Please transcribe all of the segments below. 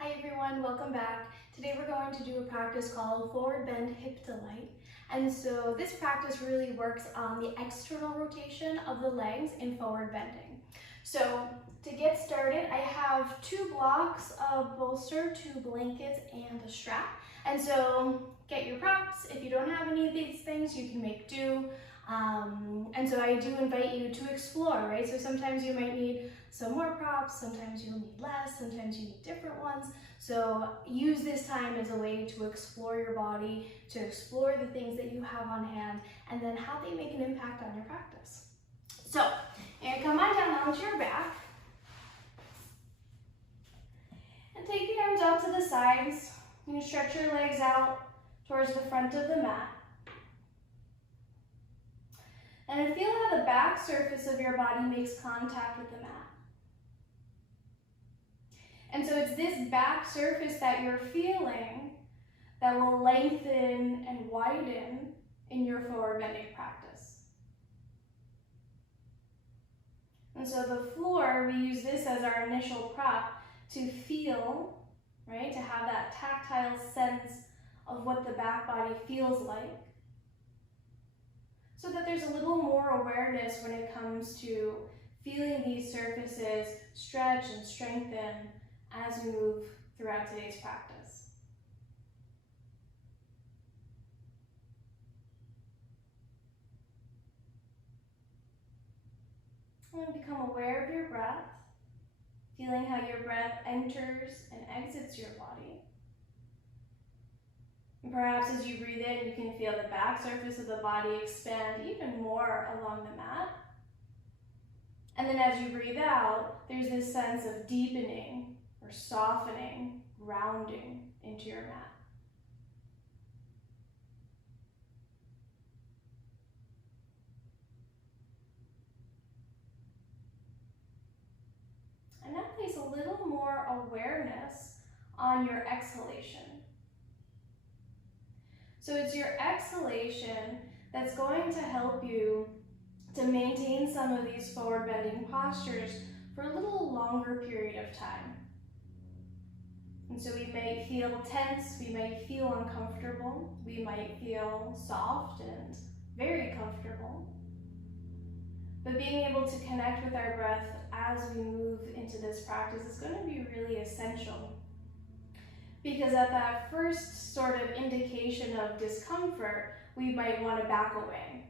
Hi everyone, welcome back. Today we're going to do a practice called forward bend hip delight. And so this practice really works on the external rotation of the legs in forward bending. So to get started, I have 2 blocks of bolster, 2 blankets, and a strap. And so get your props. If you don't have any of these things, you can make do. And so I do invite you to explore, right? So sometimes you might need some more props, sometimes you'll need less, sometimes you need different ones. So use this time as a way to explore your body, to explore the things that you have on hand, and then how they make an impact on your practice. So you're gonna come on down onto your back, and take the arms out to the sides. You're gonna stretch your legs out towards the front of the mat. And feel how the back surface of your body makes contact with the mat. And so it's this back surface that you're feeling that will lengthen and widen in your forward bending practice. And so the floor, we use this as our initial prop to feel, right? To have that tactile sense of what the back body feels like, so that there's a little more awareness when it comes to feeling these surfaces stretch and strengthen as we move throughout today's practice. And become aware of your breath, feeling how your breath enters and exits your body. And perhaps as you breathe in, you can feel the back surface of the body expand even more along the mat. And then as you breathe out, there's this sense of deepening or softening, rounding into your mat. And now place a little more awareness on your exhalation. So it's your exhalation that's going to help you to maintain some of these forward bending postures for a little longer period of time. And so we may feel tense, we may feel uncomfortable, we might feel soft and very comfortable. But being able to connect with our breath as we move into this practice is going to be really essential. Because at that first sort of indication of discomfort, we might want to back away.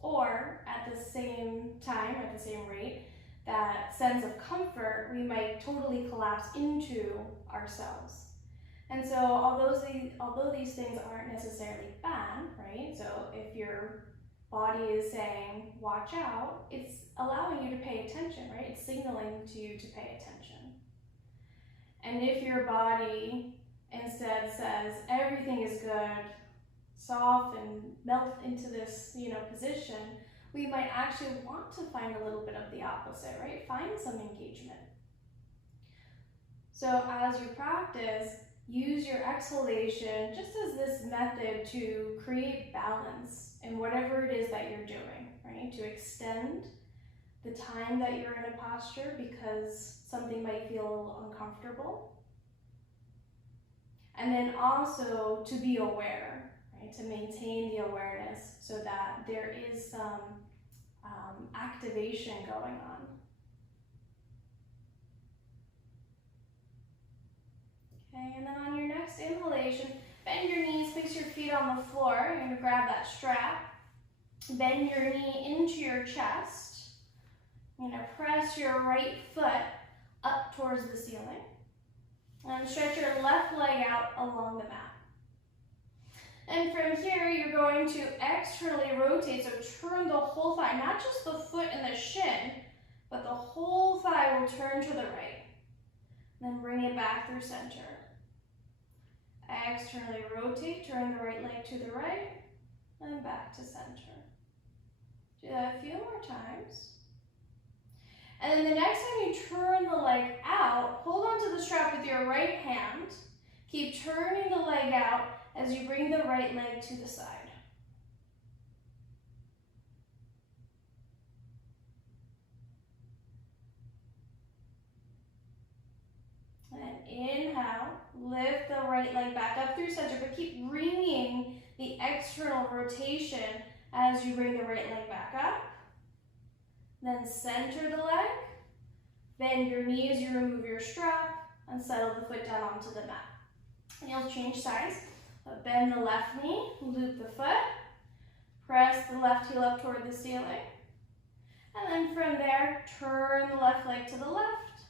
Or at the same time, at the same rate, that sense of comfort, we might totally collapse into ourselves. And so although these things aren't necessarily bad, right? So if your body is saying, watch out, it's allowing you to pay attention, right? It's signaling to you to pay attention. And if your body instead says, everything is good, soft and melt into this, position, we might actually want to find a little bit of the opposite, right? Find some engagement. So as you practice, use your exhalation just as this method to create balance in whatever it is that you're doing, right? To extend the time that you're in a posture because something might feel a little uncomfortable. And then also to be aware, right? To maintain the awareness so that there is some activation going on. Okay, and then on your next inhalation, bend your knees, place your feet on the floor. You're going to grab that strap, bend your knee into your chest. You're going to press your right foot up towards the ceiling. And stretch your left leg out along the mat. And from here, you're going to externally rotate, so turn the whole thigh, not just the foot and the shin, but the whole thigh will turn to the right. Then bring it back through center. Externally rotate, turn the right leg to the right, and back to center. Do that a few more times. And then the next time you turn the leg out, hold onto the strap with your right hand. Keep turning the leg out as you bring the right leg to the side. And inhale. Lift the right leg back up through center, but keep bringing the external rotation as you bring the right leg back up. Then center the leg, bend your knee as you remove your strap, and settle the foot down onto the mat. And you'll change sides. Bend the left knee, loop the foot, press the left heel up toward the ceiling. And then from there, turn the left leg to the left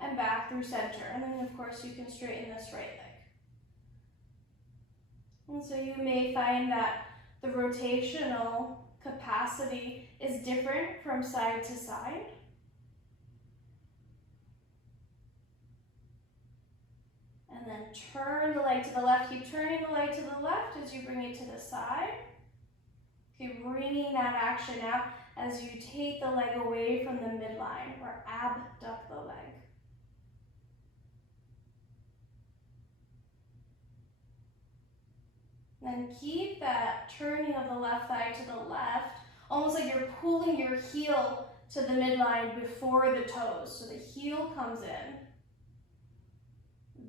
and back through center. And then of course you can straighten this right leg. And so you may find that the rotational capacity is different from side to side. And then turn the leg to the left. Keep turning the leg to the left as you bring it to the side. Keep bringing that action out as you take the leg away from the midline or abduct the leg. Then keep that turning of the left thigh to the left, almost like you're pulling your heel to the midline before the toes. So the heel comes in.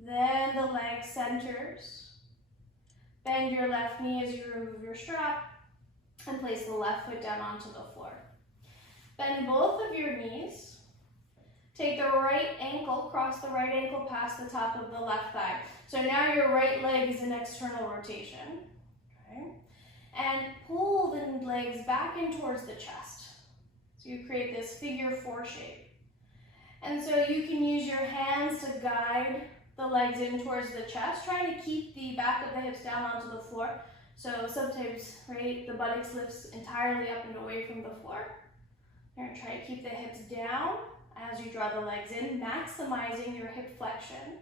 Then the leg centers. Bend your left knee as you remove your strap and place the left foot down onto the floor. Bend both of your knees. Take the right ankle, cross the right ankle past the top of the left thigh. So now your right leg is in external rotation. Okay? And pull the legs back in towards the chest. So you create this figure 4 shape. And so you can use your hands to guide the legs in towards the chest, trying to keep the back of the hips down onto the floor. So sometimes, right, the buttocks lifts entirely up and away from the floor. You're gonna try to keep the hips down as you draw the legs in, maximizing your hip flexion.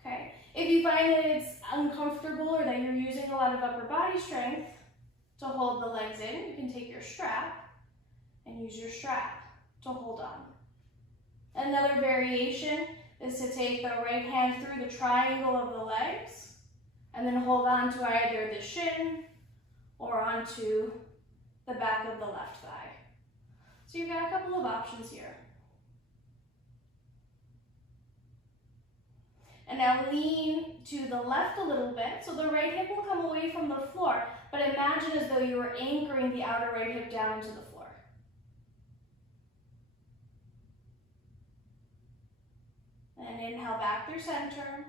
Okay, if you find that it's uncomfortable or that you're using a lot of upper body strength to hold the legs in, you can take your strap and use your strap to hold on. Another variation is to take the right hand through the triangle of the legs and then hold on to either the shin or onto the back of the left thigh. So you've got a couple of options here. And now lean to the left a little bit, so the right hip will come away from the floor, but imagine as though you were anchoring the outer right hip down into the floor. And inhale back through center,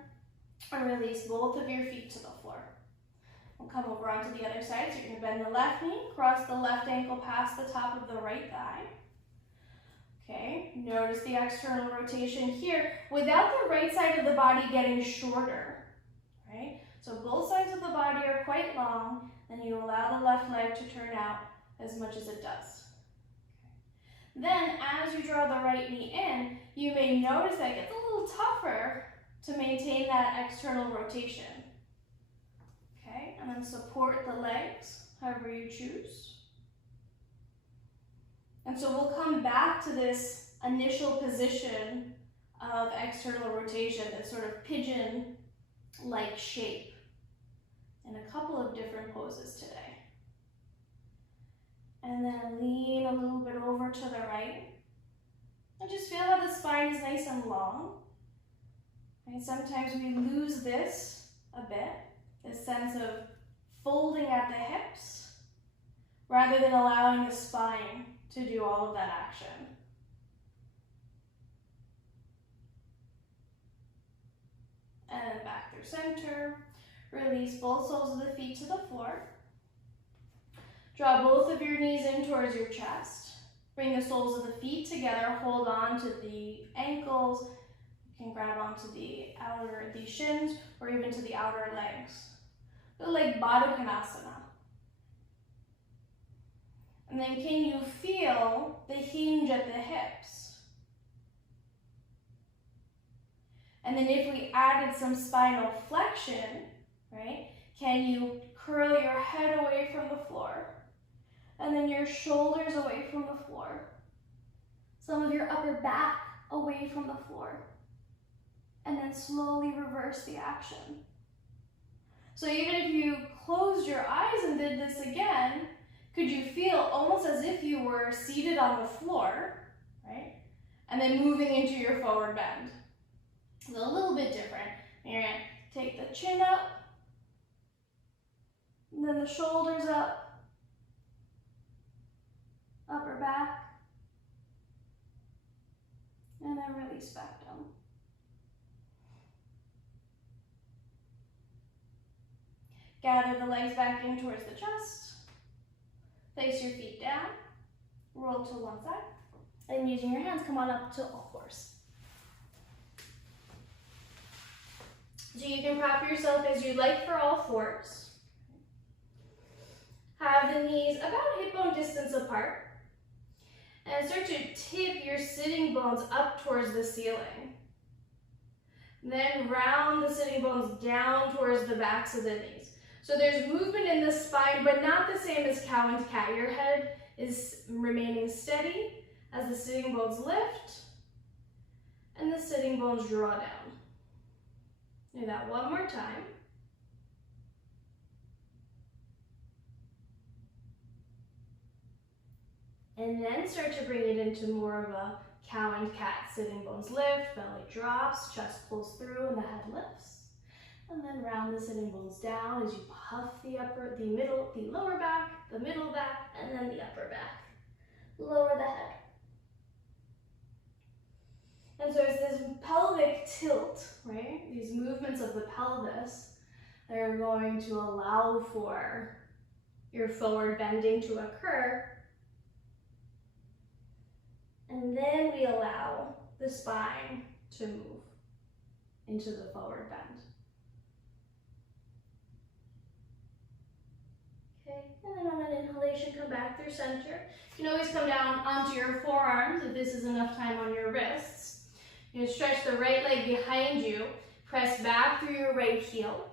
and release both of your feet to the floor. We'll come over onto the other side, so you're gonna bend the left knee, cross the left ankle past the top of the right thigh. Okay, notice the external rotation here without the right side of the body getting shorter, right? So both sides of the body are quite long, and you allow the left leg to turn out as much as it does. Then, as you draw the right knee in, you may notice that it gets a little tougher to maintain that external rotation. Okay, and then support the legs, however you choose. And so we'll come back to this initial position of external rotation, this sort of pigeon-like shape, in a couple of different poses today. And then lean a little bit over to the right. And just feel how the spine is nice and long. And sometimes we lose this a bit, this sense of folding at the hips, rather than allowing the spine to do all of that action. And then back through center. Release both soles of the feet to the floor. Draw both of your knees in towards your chest. Bring the soles of the feet together. Hold on to the ankles. You can grab onto the shins, or even to the outer legs. Go like Baddha Konasana. And then can you feel the hinge at the hips? And then if we added some spinal flexion, right, can you curl your head away from the floor? And then your shoulders away from the floor. Some of your upper back away from the floor. And then slowly reverse the action. So even if you closed your eyes and did this again, could you feel almost as if you were seated on the floor, right? And then moving into your forward bend. It's a little bit different And you're gonna take the chin up, and then the shoulders up, upper back, and then release back down. Gather the legs back in towards the chest. Place your feet down. Roll to one side. And using your hands, come on up to all fours. So you can prop yourself as you'd like for all fours. Have the knees about hip bone distance apart. And start to tip your sitting bones up towards the ceiling. Then round the sitting bones down towards the backs of the knees. So there's movement in the spine, but not the same as cow and cat. Your head is remaining steady as the sitting bones lift and the sitting bones draw down. Do that one more time. And then start to bring it into more of a cow and cat. Sitting bones lift, belly drops, chest pulls through, and the head lifts. And then round the sitting bones down as you puff the lower back, the middle back, and then the upper back. Lower the head. And so it's this pelvic tilt, right? These movements of the pelvis that are going to allow for your forward bending to occur. And then we allow the spine to move into the forward bend. Okay, and then on an inhalation, come back through center. You can always come down onto your forearms if this is enough time on your wrists. You can stretch the right leg behind you, press back through your right heel,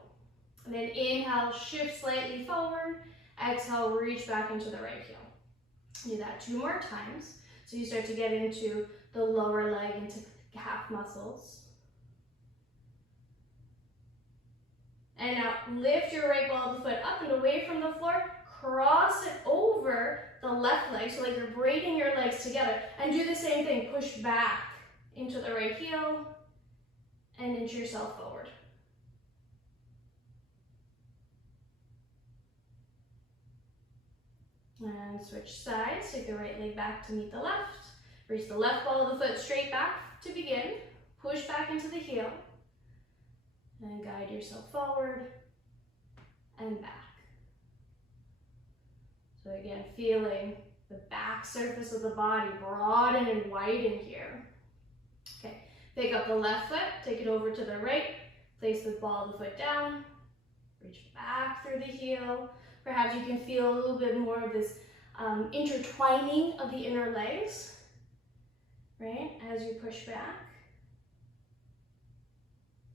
and then inhale, shift slightly forward, exhale, reach back into the right heel. Do that 2 more times. So you start to get into the lower leg, into calf muscles. And now lift your right ball of the foot up and away from the floor, cross it over the left leg, so like you're braiding your legs together, and do the same thing, push back into the right heel and inch yourself forward. And switch sides, take the right leg back to meet the left. Reach the left ball of the foot straight back to begin. Push back into the heel. And guide yourself forward and back. So again, feeling the back surface of the body broaden and widen here. Okay, pick up the left foot, take it over to the right, place the ball of the foot down, reach back through the heel. Perhaps you can feel a little bit more of this intertwining of the inner legs, right, as you push back.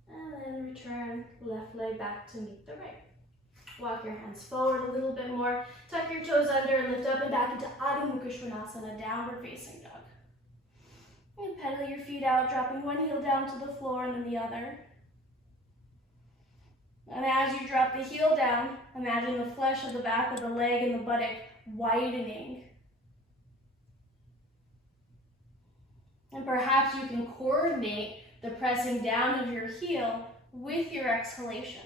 And then return left leg back to meet the right. Walk your hands forward a little bit more. Tuck your toes under, lift up and back into Adho Mukha Svanasana, downward facing dog. And pedal your feet out, dropping one heel down to the floor and then the other. And as you drop the heel down, imagine the flesh of the back of the leg and the buttock widening. And perhaps you can coordinate the pressing down of your heel with your exhalation.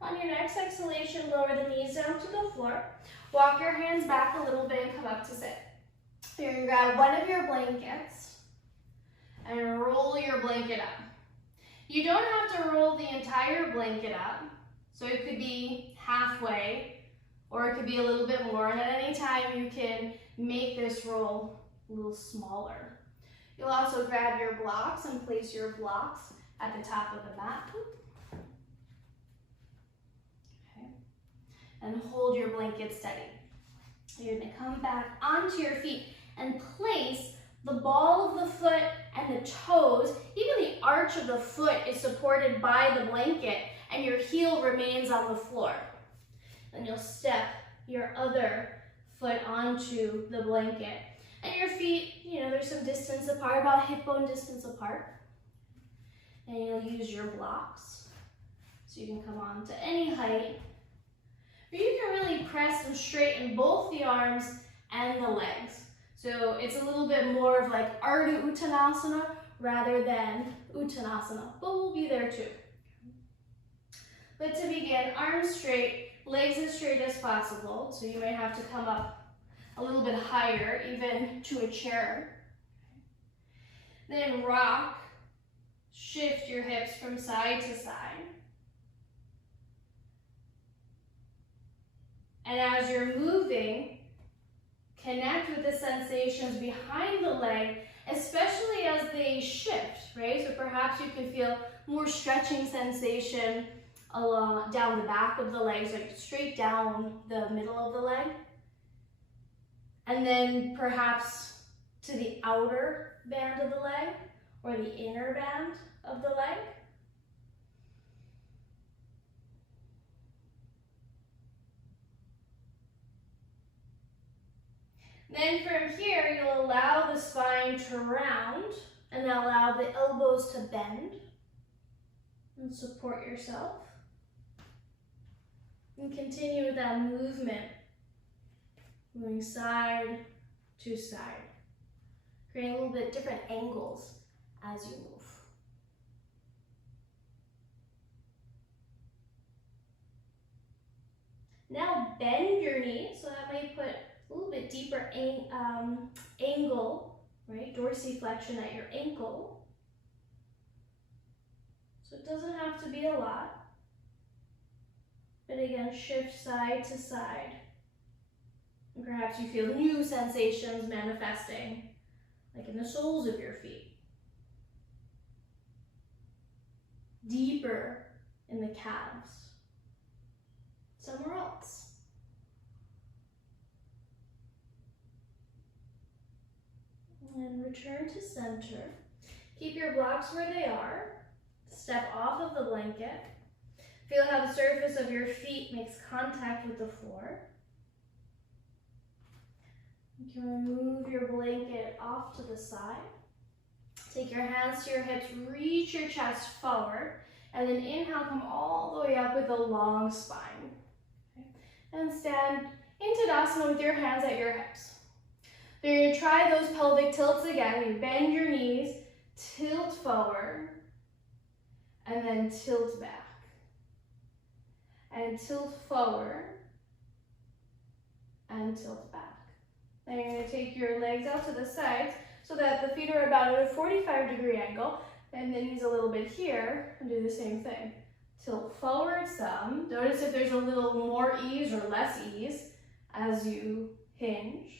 On your next exhalation, lower the knees down to the floor. Walk your hands back a little bit and come up to sit. You're going to grab one of your blankets and roll your blanket up. You don't have to roll the entire blanket up, so it could be halfway or it could be a little bit more, and at any time you can make this roll a little smaller. You'll also grab your blocks and place your blocks at the top of the mat. And hold your blanket steady. You're going to come back onto your feet and place the ball of the foot and the toes, even the arch of the foot is supported by the blanket and your heel remains on the floor. Then you'll step your other foot onto the blanket. And your feet, there's some distance apart, about hip bone distance apart. And you'll use your blocks. So you can come on to any height. But you can really press and straighten both the arms and the legs. So it's a little bit more of like Ardha Uttanasana rather than Uttanasana, but we'll be there too. But to begin, arms straight, legs as straight as possible. So you may have to come up a little bit higher, even to a chair. Then rock, shift your hips from side to side. And as you're moving, connect with the sensations behind the leg, especially as they shift, right? So perhaps you can feel more stretching sensation along down the back of the legs, like straight down the middle of the leg. And then perhaps to the outer band of the leg or the inner band of the leg. Then from here, you'll allow the spine to round and allow the elbows to bend and support yourself. And continue with that movement, moving side to side, creating a little bit different angles as you move. Now bend your knees, so that may put a little bit deeper angle, right? Dorsiflexion at your ankle. So it doesn't have to be a lot. But again, shift side to side. And perhaps you feel new sensations manifesting, like in the soles of your feet. Deeper in the calves. Somewhere else. And return to center. Keep your blocks where they are. Step off of the blanket. Feel how the surface of your feet makes contact with the floor. You can remove your blanket off to the side. Take your hands to your hips, reach your chest forward, and then inhale, come all the way up with a long spine. Okay. And stand in Tadasana with your hands at your hips. So you're going to try those pelvic tilts again. You bend your knees, tilt forward, and then tilt back. And tilt forward, and tilt back. Then you're going to take your legs out to the sides so that the feet are about at a 45-degree angle, and the knees a little bit here, and do the same thing. Tilt forward some. Notice if there's a little more ease or less ease as you hinge.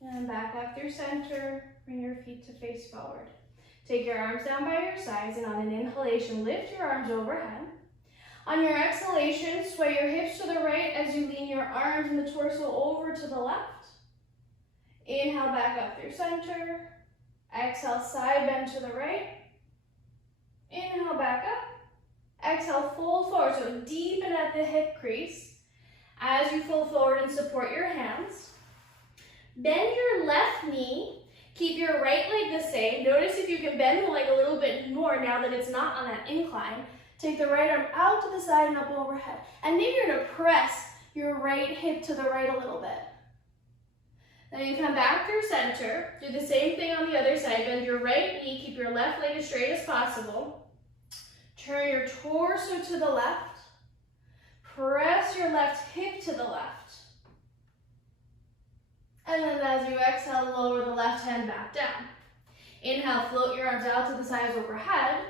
And back up through center. Bring your feet to face forward. Take your arms down by your sides, and on an inhalation, lift your arms overhead. On your exhalation, sway your hips to the right as you lean your arms and the torso over to the left. Inhale back up through center. Exhale, side bend to the right. Inhale back up. Exhale, fold forward. So deepen at the hip crease as you fold forward and support your hands. Bend your left knee. Keep your right leg the same. Notice if you can bend the leg a little bit more now that it's not on that incline. Take the right arm out to the side and up overhead. And maybe you're going to press your right hip to the right a little bit. Then you come back through center. Do the same thing on the other side. Bend your right knee. Keep your left leg as straight as possible. Turn your torso to the left. Press your left hip to the left. And then as you exhale, lower the left hand back down. Inhale, float your arms out to the sides overhead.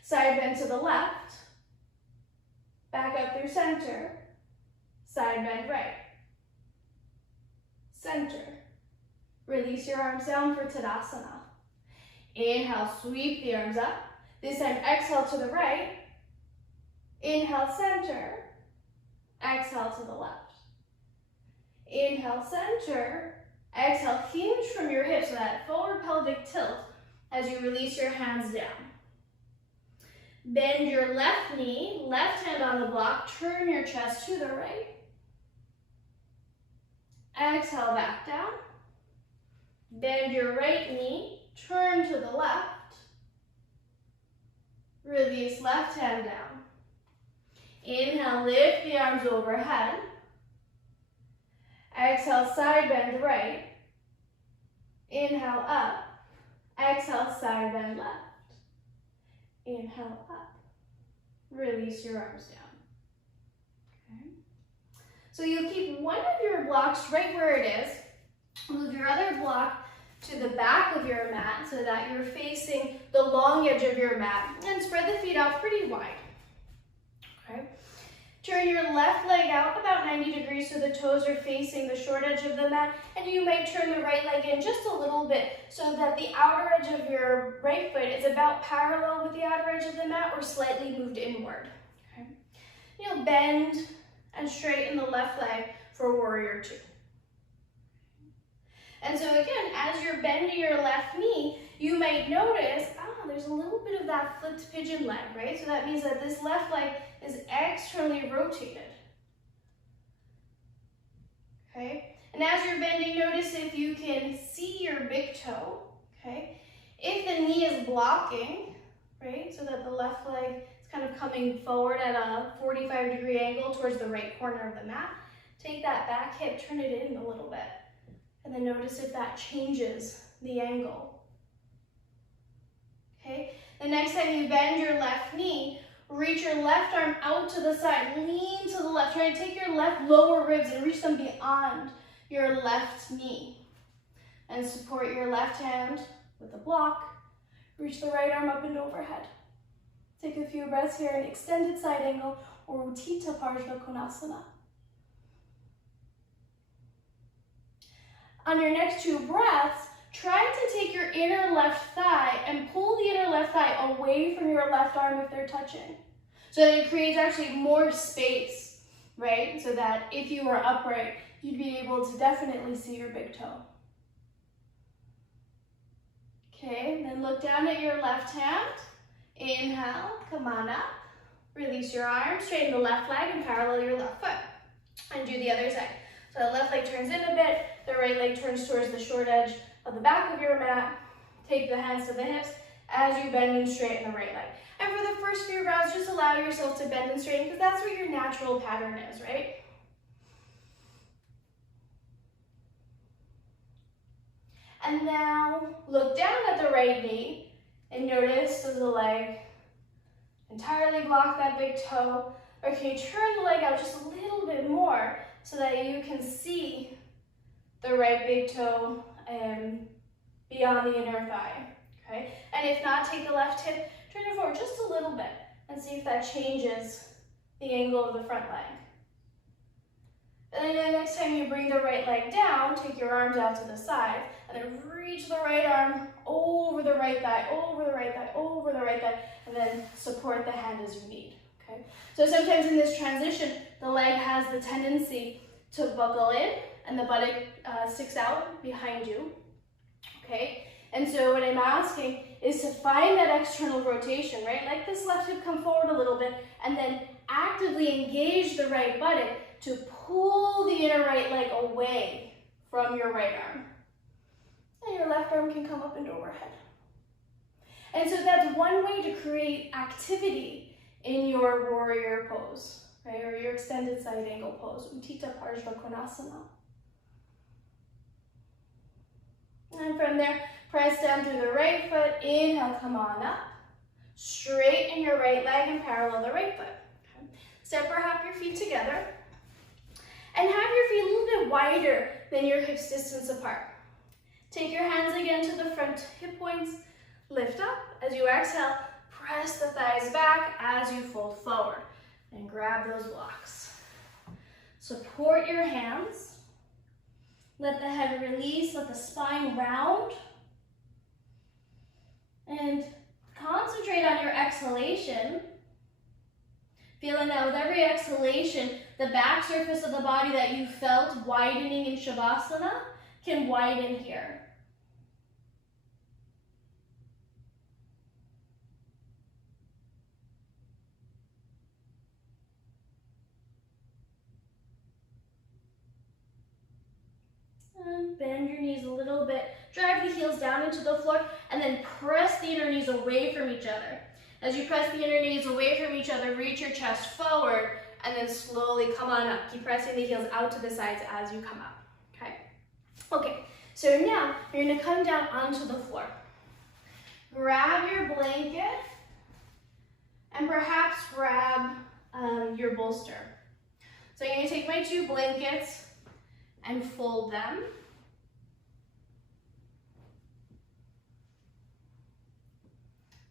Side bend to the left. Back up through center. Side bend right. Center. Release your arms down for Tadasana. Inhale, sweep the arms up. This time, exhale to the right. Inhale, center. Exhale to the left. Inhale, center. Exhale, hinge from your hips, so that forward pelvic tilt as you release your hands down. Bend your left knee, left hand on the block, turn your chest to the right. Exhale, back down. Bend your right knee, Turn to the left. Release left hand down. Inhale, lift the arms overhead. Exhale, side bend right. Inhale, up. Exhale, side bend left. Inhale, up. Release your arms down. Okay. So you'll keep one of your blocks right where it is. Move your other block to the back of your mat so that you're facing the long edge of your mat, and spread the feet out pretty wide. Okay. Turn your left leg out about 90 degrees so the toes are facing the short edge of the mat, and you might turn the right leg in just a little bit so that the outer edge of your right foot is about parallel with the outer edge of the mat or slightly moved inward. Okay. You'll bend and straighten the left leg for warrior two. And so again, as you're bending your left knee, you might notice, there's a little bit of that flipped pigeon leg, right? So that means that this left leg is externally rotated. Okay? And as you're bending, notice if you can see your big toe, okay? If the knee is blocking, right, so that the left leg is kind of coming forward at a 45-degree angle towards the right corner of the mat, take that back hip, turn it in a little bit. And then notice if that changes the angle. Okay? The next time you bend your left knee, reach your left arm out to the side, lean to the left. Try to take your left lower ribs and reach them beyond your left knee. And support your left hand with a block. Reach the right arm up and overhead. Take a few breaths here in extended side angle or Utthita Parshva Konasana. On your next two breaths, try to take your inner left thigh and pull the inner left thigh away from your left arm if they're touching. So that it creates actually more space, right? So that if you were upright, you'd be able to definitely see your big toe. Okay, then look down at your left hand. Inhale, come on up. Release your arm, straighten the left leg and parallel your left foot. And do the other side. So the left leg turns in a bit, the right leg turns towards the short edge of the back of your mat. Take the hands to the hips as you bend and straighten the right leg. And for the first few rounds, just allow yourself to bend and straighten because that's what your natural pattern is, right? And now look down at the right knee and notice, does the leg entirely block that big toe? Or can you turn the leg out just a little bit more so that you can see the right big toe beyond the inner thigh, okay? And if not, take the left hip, turn it forward just a little bit and see if that changes the angle of the front leg. And then the next time you bring the right leg down, take your arms out to the side and then reach the right arm over the right thigh, over the right thigh, over the right thigh, and then support the hand as you need, okay? So sometimes in this transition, the leg has the tendency to buckle in and the buttock sticks out behind you, okay? And so what I'm asking is to find that external rotation, right? Let this left hip come forward a little bit and then actively engage the right buttock to pull the inner right leg away from your right arm. And your left arm can come up and overhead. And so that's one way to create activity in your warrior pose, right? Or your extended side angle pose, Utthita Parshva Konasana. And from there, press down through the right foot. Inhale, come on up. Straighten your right leg and parallel the right foot. Okay. Step or hop your feet together. And have your feet a little bit wider than your hips distance apart. Take your hands again to the front hip points. Lift up. As you exhale, press the thighs back as you fold forward. And grab those blocks. Support your hands. Let the head release, let the spine round. And concentrate on your exhalation. Feeling that with every exhalation, the back surface of the body that you felt widening in Shavasana can widen here. And bend your knees a little bit. Drive the heels down into the floor and then press the inner knees away from each other. As you press the inner knees away from each other, reach your chest forward and then slowly come on up. Keep pressing the heels out to the sides as you come up, okay? Okay, so now you're gonna come down onto the floor. Grab your blanket and perhaps grab your bolster. So I'm gonna take my 2 blankets and fold them.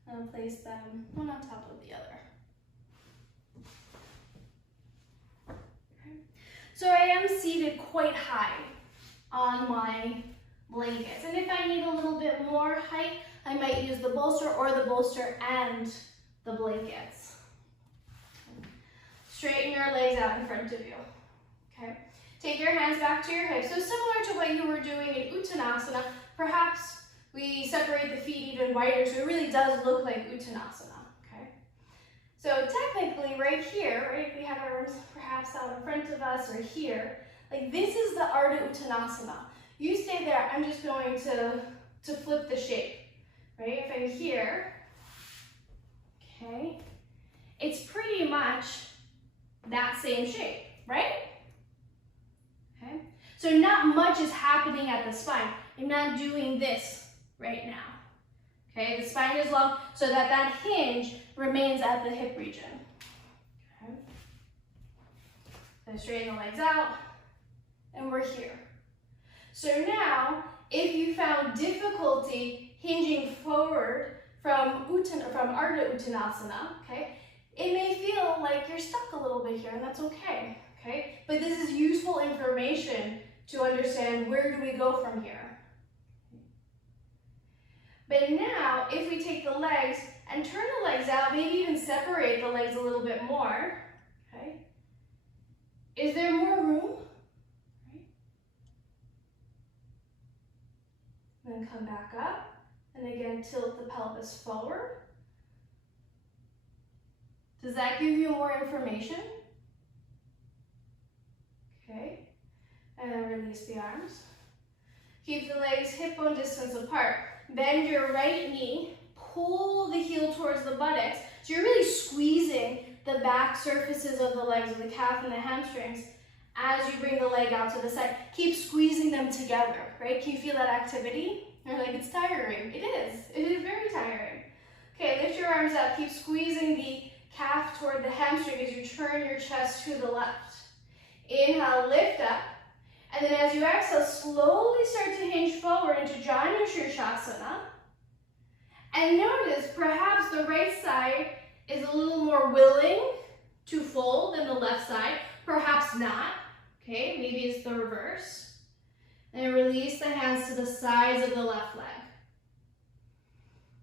And place them one on top of the other. Okay. So I am seated quite high on my blankets. And if I need a little bit more height, I might use the bolster or the bolster and the blankets. Straighten your legs out in front of you. Okay. Take your hands back to your hips. So similar to what you were doing in Uttanasana, perhaps we separate the feet even wider so it really does look like Uttanasana, okay? So technically right here, right, we have our arms perhaps out in front of us or here, like this is the Ardha Uttanasana. You stay there, I'm just going to flip the shape, right? If I'm here, okay, it's pretty much that same shape, right? Okay, so not much is happening at the spine. I'm not doing this right now. Okay, the spine is long so that that hinge remains at the hip region. Okay, so straighten the legs out, and we're here. So now, if you found difficulty hinging forward from Ardha Uttanasana, okay, it may feel like you're stuck a little bit here, and that's okay. Okay, but this is useful information to understand where do we go from here. But now, if we take the legs and turn the legs out, maybe even separate the legs a little bit more, okay? Is there more room? Right. Then come back up, and again, tilt the pelvis forward. Does that give you more information? Okay, and then release the arms. Keep the legs hip bone distance apart. Bend your right knee, pull the heel towards the buttocks. So you're really squeezing the back surfaces of the legs, of the calf and the hamstrings, as you bring the leg out to the side. Keep squeezing them together, right? Can you feel that activity? You're like, it's tiring. It is very tiring. Okay, lift your arms up. Keep squeezing the calf toward the hamstring as you turn your chest to the left. Inhale, lift up, and then as you exhale, slowly start to hinge forward into Janu Shirshasana. And notice, perhaps the right side is a little more willing to fold than the left side, perhaps not, okay, maybe it's the reverse. And release the hands to the sides of the left leg.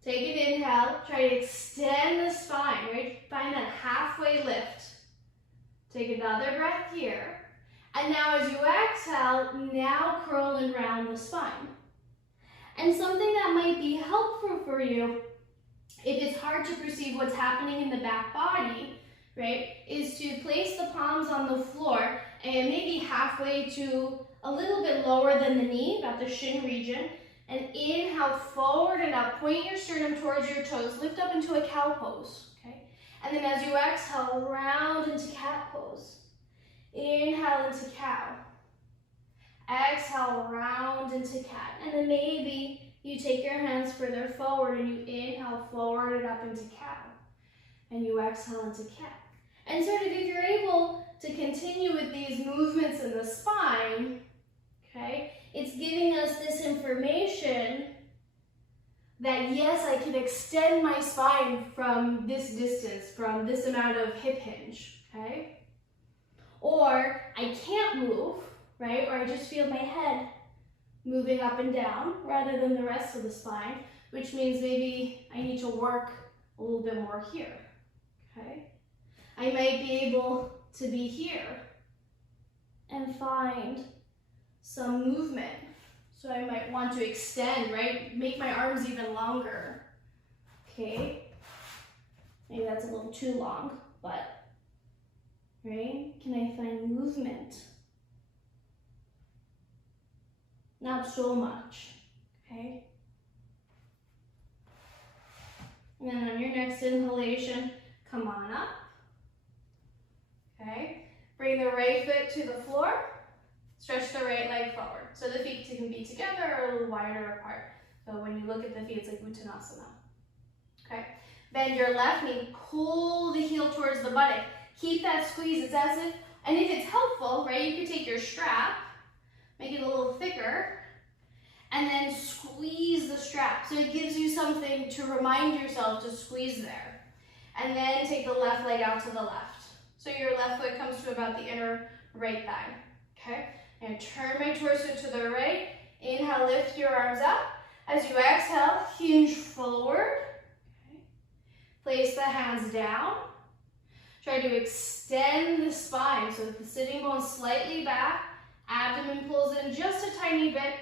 Take an inhale, try to extend the spine, right? Find that halfway lift. Take another breath here. And now as you exhale, now curl and round the spine. And something that might be helpful for you, if it's hard to perceive what's happening in the back body, right, is to place the palms on the floor and maybe halfway to a little bit lower than the knee, about the shin region, and inhale forward and up. Point your sternum towards your toes, lift up into a cow pose, okay? And then as you exhale, round into cat pose. Inhale into cow. Exhale, round into cat. And then maybe you take your hands further forward and you inhale forward and up into cow. And you exhale into cat. And sort of if you're able to continue with these movements in the spine, okay, it's giving us this information that yes, I can extend my spine from this distance, from this amount of hip hinge, okay? Or I can't move, right? Or I just feel my head moving up and down rather than the rest of the spine, which means maybe I need to work a little bit more here, okay? I might be able to be here and find some movement. So I might want to extend, right? Make my arms even longer, okay? Maybe that's a little too long, but, right? Can I find movement? not so much, okay? And then on your next inhalation, come on up, okay? Bring the right foot to the floor, stretch the right leg forward. So the feet can be together or a little wider apart. So when you look at the feet, it's like Uttanasana, okay? Bend your left knee, pull the heel towards the buttock. Keep that squeeze, it's as if, and if it's helpful, right, you can take your strap, make it a little thicker, and then squeeze the strap. So it gives you something to remind yourself to squeeze there. And then take the left leg out to the left. So your left foot comes to about the inner right thigh, okay? And turn my torso to the right. Inhale, lift your arms up. As you exhale, hinge forward. Okay. Place the hands down. Try to extend the spine so that the sitting bone's slightly back. Abdomen pulls in just a tiny bit.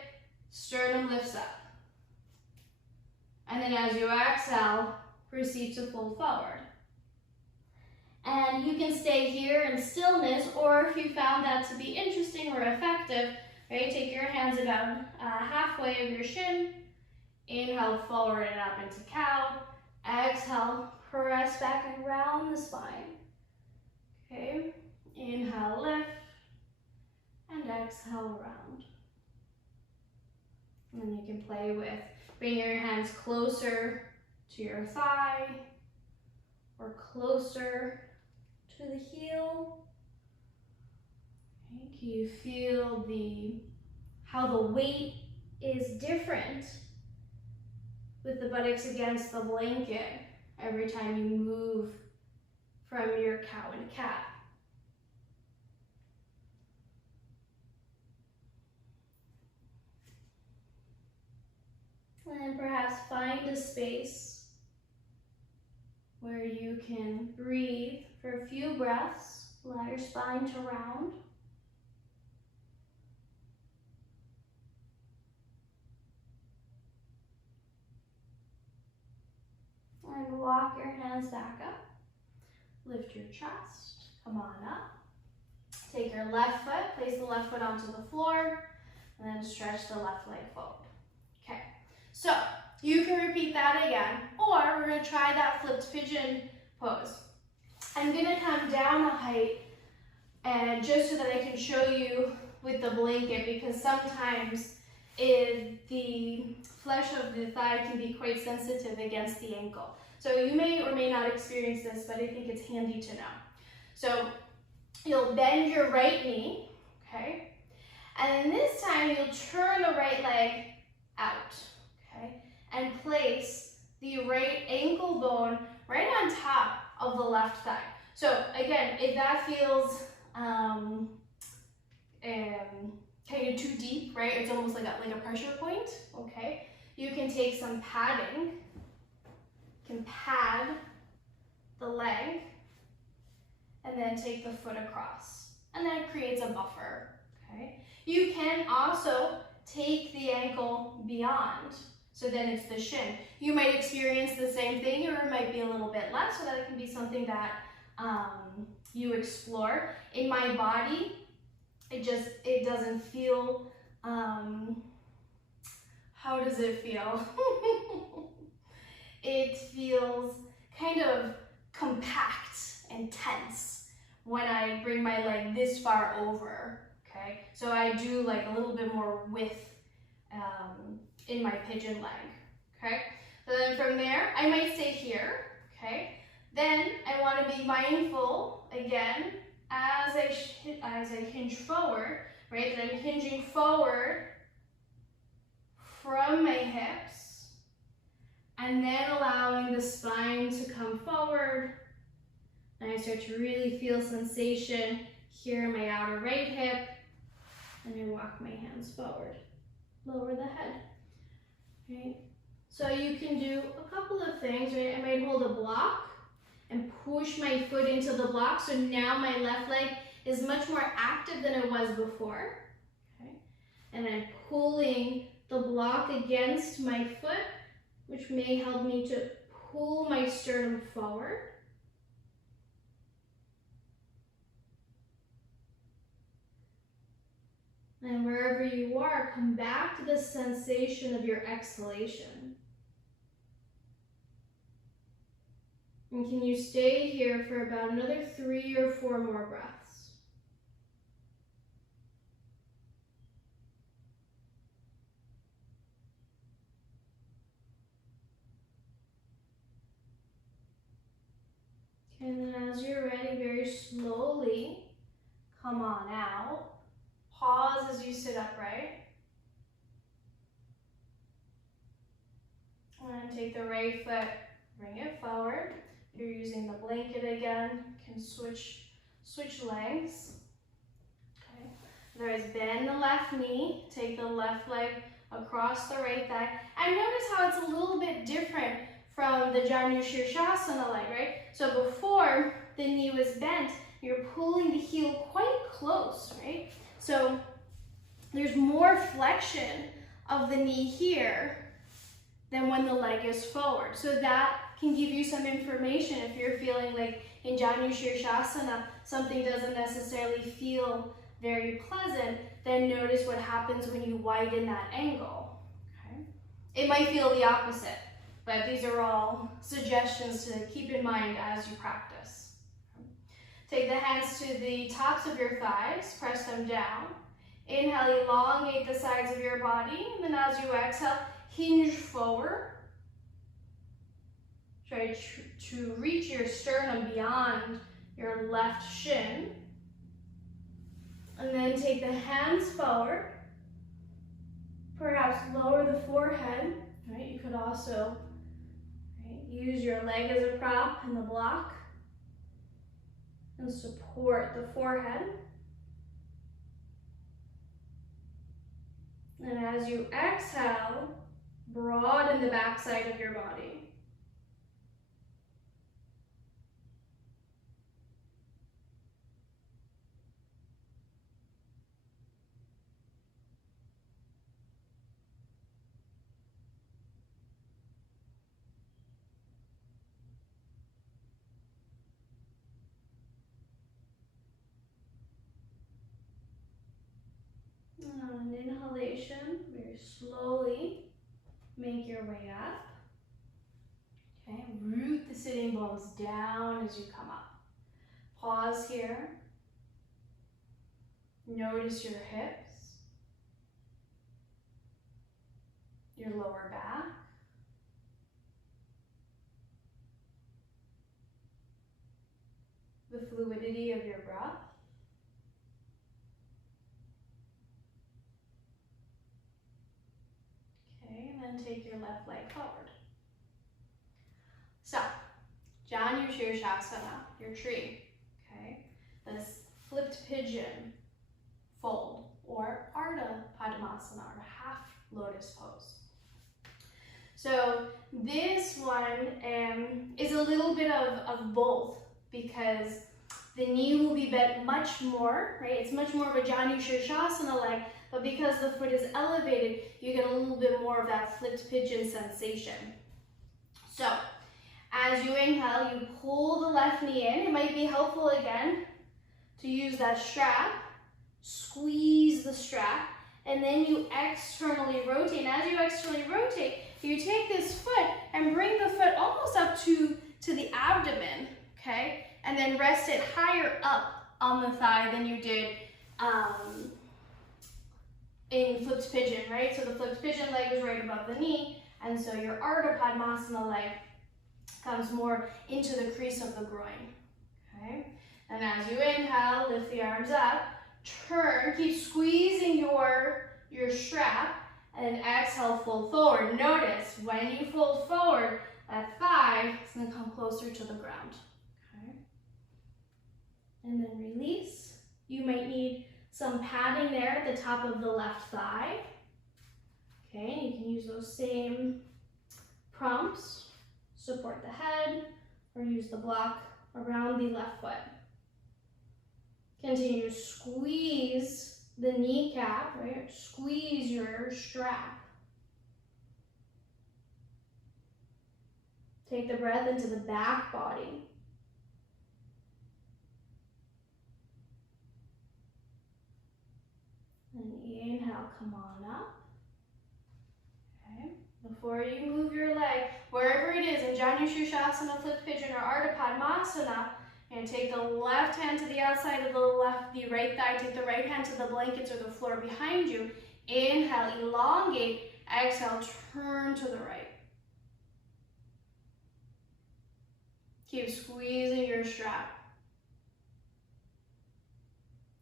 Sternum lifts up. And then as you exhale, proceed to fold forward. And you can stay here in stillness, or if you found that to be interesting or effective, right, take your hands about halfway of your shin. Inhale, forward and up into cow. Exhale, press back and round the spine. Okay, inhale, lift, and exhale, round. And then you can play with bringing your hands closer to your thigh or closer to the heel. Okay, can you feel how the weight is different with the buttocks against the blanket every time you move from your cow and cat? And then perhaps find a space where you can breathe for a few breaths. Allow your spine to round. And walk your hands back up. Lift your chest. Come on up. Take your left foot, place the left foot onto the floor, and then stretch the left leg forward. Okay, so you can repeat that again, or we're going to try that flipped pigeon pose. I'm going to come down a height, and just so that I can show you with the blanket, because sometimes the flesh of the thigh can be quite sensitive against the ankle. So you may or may not experience this, but I think it's handy to know. So you'll bend your right knee, okay? And then this time you'll turn the right leg out, okay? And place the right ankle bone right on top of the left thigh. So again, if that feels kind of too deep, right? It's almost like a pressure point, okay? You can take some padding, can pad the leg, and then take the foot across. And that creates a buffer, okay? You can also take the ankle beyond, so then it's the shin. You might experience the same thing, or it might be a little bit less, so that it can be something that you explore. In my body, it doesn't feel, how does it feel? It feels kind of compact and tense when I bring my leg this far over, okay? So I do like a little bit more width in my pigeon leg, okay? So then from there, I might stay here, okay? Then I want to be mindful, again, as I hinge forward, right? That I'm hinging forward from my hips, and then allowing the spine to come forward. And I start to really feel sensation here in my outer right hip, and I walk my hands forward, lower the head, right? So you can do a couple of things, right? I might hold a block and push my foot into the block, so now my left leg is much more active than it was before, okay? And I'm pulling the block against my foot, which may help me to pull my sternum forward. And wherever you are, come back to the sensation of your exhalation. And can you stay here for about another 3 or 4 more breaths? And then as you're ready, very slowly, come on out. Pause as you sit upright. And take the right foot, bring it forward. If you're using the blanket again, you can switch legs. Okay. Otherwise, bend the left knee, take the left leg across the right thigh. And notice how it's a little bit different from the Janu Shirshasana leg, right? So before the knee was bent, you're pulling the heel quite close, right? So there's more flexion of the knee here than when the leg is forward. So that can give you some information if you're feeling like in Janu Shirshasana, something doesn't necessarily feel very pleasant, then notice what happens when you widen that angle. Okay? It might feel the opposite, but these are all suggestions to keep in mind as you practice. Take the hands to the tops of your thighs, press them down. Inhale, elongate the sides of your body, and then as you exhale, hinge forward. Try to reach your sternum beyond your left shin. And then take the hands forward. Perhaps lower the forehead. Right? You could also use your leg as a prop in the block and support the forehead. And as you exhale, broaden the backside of your body. An inhalation, very slowly make your way up. Okay, root the sitting bones down as you come up. Pause here. Notice your hips, your lower back. The fluidity of your breath. And then take your left leg forward. So, Janu Shirshasana, your tree, okay? This flipped pigeon fold, or Ardha Padmasana, or half lotus pose. So this one is a little bit of both, because the knee will be bent much more, right? It's much more of a Janu Shirshasana leg, but because the foot is elevated, you get a little bit more of that flipped pigeon sensation. So, as you inhale, you pull the left knee in. It might be helpful again to use that strap, squeeze the strap, and then you externally rotate. And as you externally rotate, you take this foot and bring the foot almost up to the abdomen, okay? And then rest it higher up on the thigh than you did in flipped pigeon, right? So the flipped pigeon leg is right above the knee, and so your Ardha Padmasana leg comes more into the crease of the groin, okay? And as you inhale, lift the arms up, turn, keep squeezing your strap, and exhale, fold forward. Notice when you fold forward, that thigh is going to come closer to the ground, okay? And then release. You might need some padding there at the top of the left thigh. Okay, you can use those same prompts. Support the head or use the block around the left foot. Continue to squeeze the kneecap, right? Squeeze your strap. Take the breath into the back body. And inhale, come on up. Okay. Before you move your leg, wherever it is, in Janu Shirshasana, Flip Pigeon, or Ardha Padmasana, and take the left hand to the outside of the right thigh, take the right hand to the blankets or the floor behind you. Inhale, elongate. Exhale, turn to the right. Keep squeezing your strap.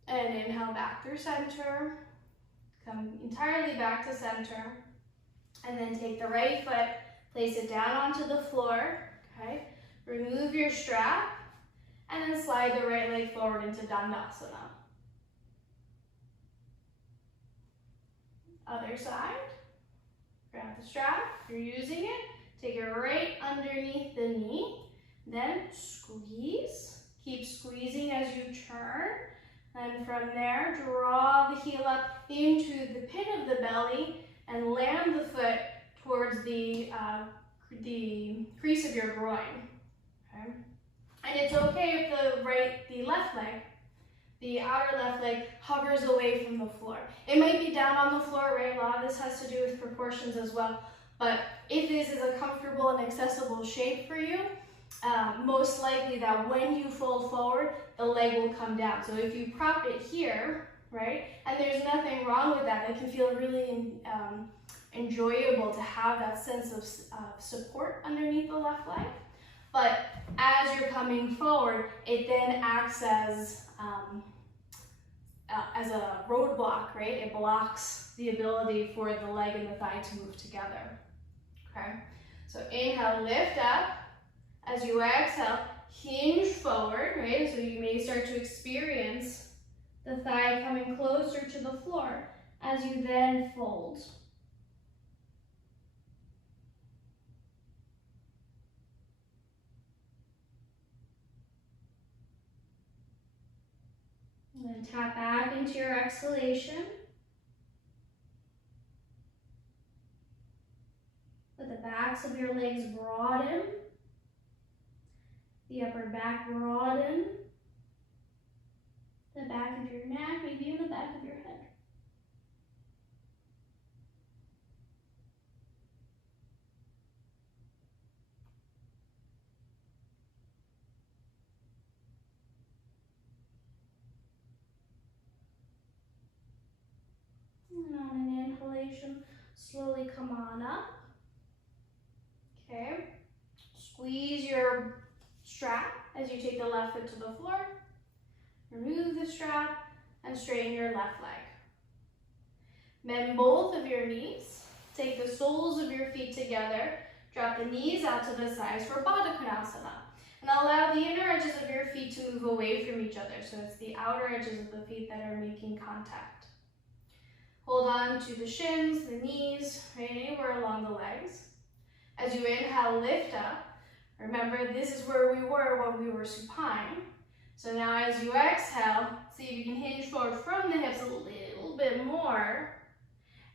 And inhale back through center. Come entirely back to center. And then take the right foot, place it down onto the floor. Okay. Remove your strap. And then slide the right leg forward into Dandasana. Other side. Grab the strap, if you're using it, take it right underneath the knee, then squeeze. Keep squeezing as you turn, and from there, draw the heel up into the pit of the belly and land the foot towards the crease of your groin. Okay? And it's okay if the left leg, the outer left leg, hovers away from the floor. It might be down on the floor, right? A lot of this has to do with proportions as well. But if this is a comfortable and accessible shape for you, most likely that when you fold forward, the leg will come down. So if you prop it here, right? And there's nothing wrong with that. It can feel really enjoyable to have that sense of support underneath the left leg. But as you're coming forward, it then acts as a roadblock, right? It blocks the ability for the leg and the thigh to move together, okay? So inhale, lift up. As you exhale, hinge forward, right? So you may start to experience the thigh coming closer to the floor as you then fold. And then tap back into your exhalation. Let the backs of your legs broaden. The upper back broaden. The back of your neck, maybe even the back of your head. And on an inhalation, slowly come on up. Okay. Squeeze your strap as you take the left foot to the floor. Remove the strap and straighten your left leg. Bend both of your knees. Take the soles of your feet together. Drop the knees out to the sides for Baddha Konasana. And allow the inner edges of your feet to move away from each other. So it's the outer edges of the feet that are making contact. Hold on to the shins, the knees, right, anywhere along the legs. As you inhale, lift up. Remember, this is where we were when we were supine. So now as you exhale, see if you can hinge forward from the hips a little bit more.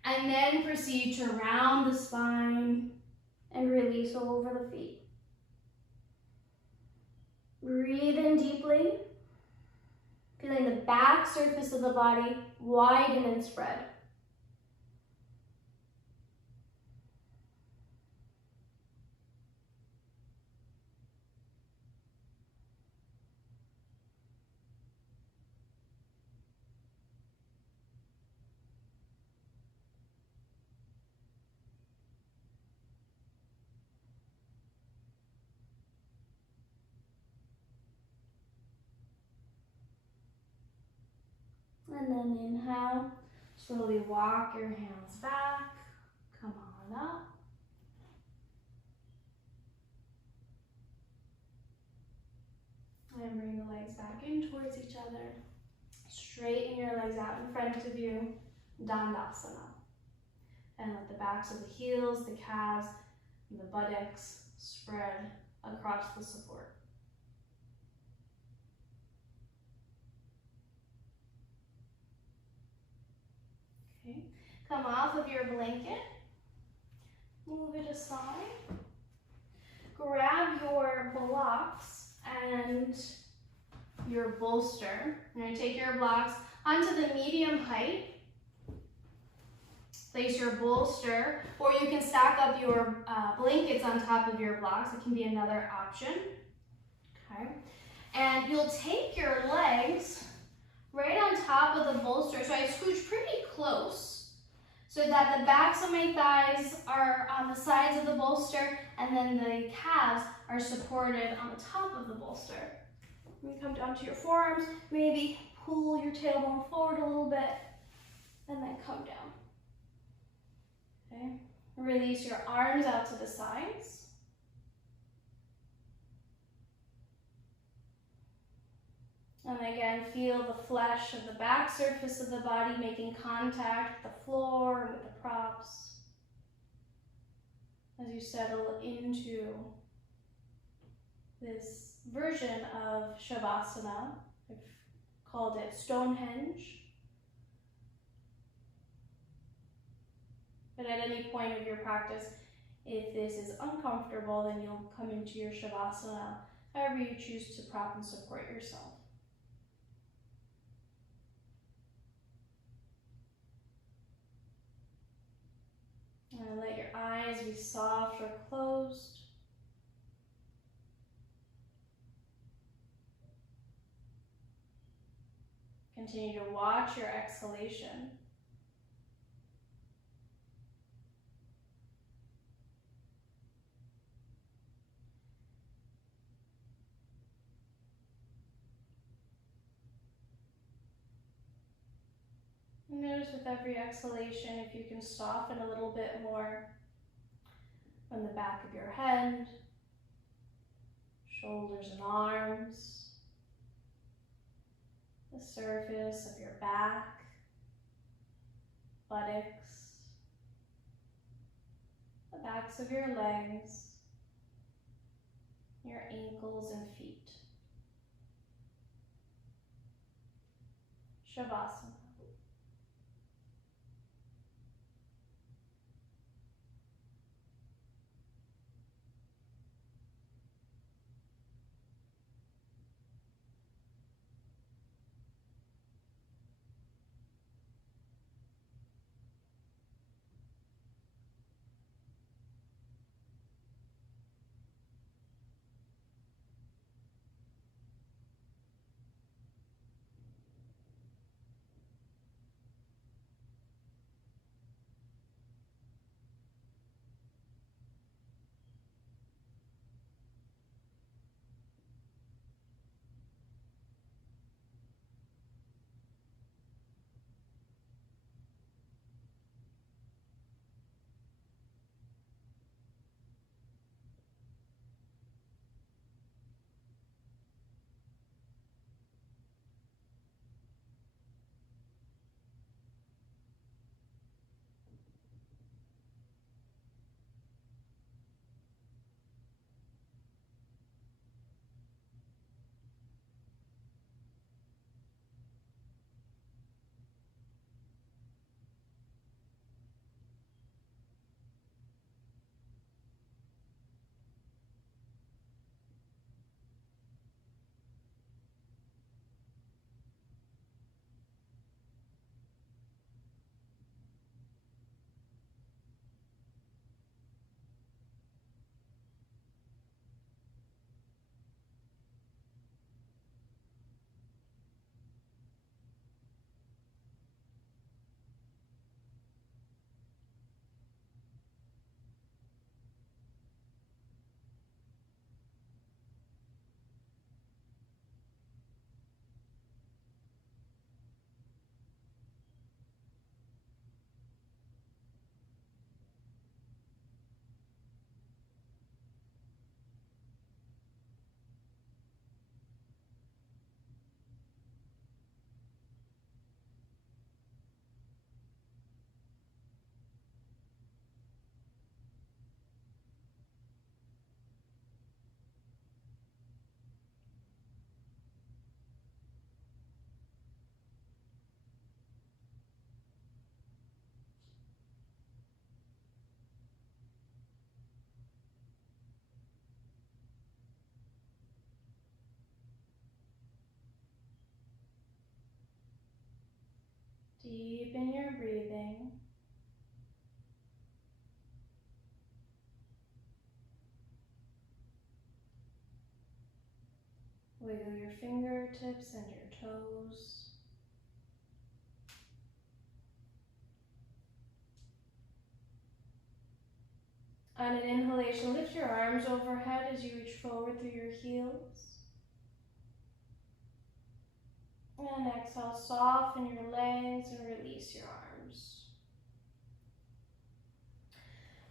And then proceed to round the spine and release over the feet. Breathe in deeply, feeling the back surface of the body widen and spread. And then inhale, slowly walk your hands back, come on up. And bring the legs back in towards each other. Straighten your legs out in front of you, Dandasana. And let the backs of the heels, the calves, and the buttocks spread across the support. Okay, come off of your blanket, move it aside, grab your blocks and your bolster. You're going to take your blocks onto the medium height Place your bolster, or you can stack up your blankets on top of your blocks. It can be another option. Okay. And you'll take your legs right on top of the bolster. So I scooch pretty close so that the backs of my thighs are on the sides of the bolster, and then the calves are supported on the top of the bolster. You come down to your forearms, maybe pull your tailbone forward a little bit, and then come down. Okay. Release your arms out to the sides. And again, feel the flesh of the back surface of the body making contact with the floor and with the props as you settle into this version of Shavasana. I've called it Stonehenge. But at any point of your practice, if this is uncomfortable, then you'll come into your Shavasana, however you choose to prop and support yourself. And let your eyes be soft or closed. Continue to watch your exhalation. Notice with every exhalation if you can soften a little bit more from the back of your head, shoulders and arms, the surface of your back, buttocks, the backs of your legs, your ankles and feet. Shavasana. Deepen your breathing. fingertips and your toes. On an inhalation, lift your arms overhead as you reach forward through your heels. And exhale, soften your legs and release your arms.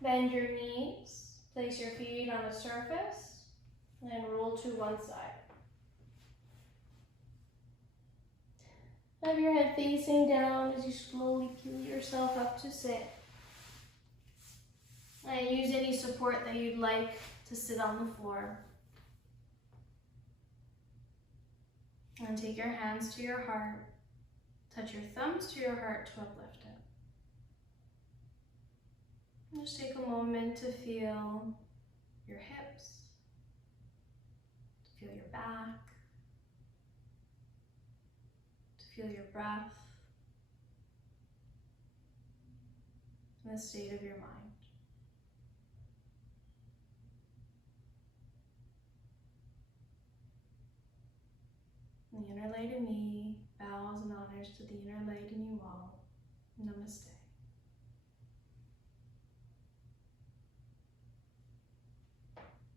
Bend your knees, place your feet on the surface, and roll to one side. Have your head facing down as you slowly peel yourself up to sit. And use any support that you'd like to sit on the floor. And take your hands to your heart. Touch your thumbs to your heart to uplift it. And just take a moment to feel your hips, to feel your back, to feel your breath, and the state of your mind. The inner light in me bows and honors to the inner light in you all. Namaste.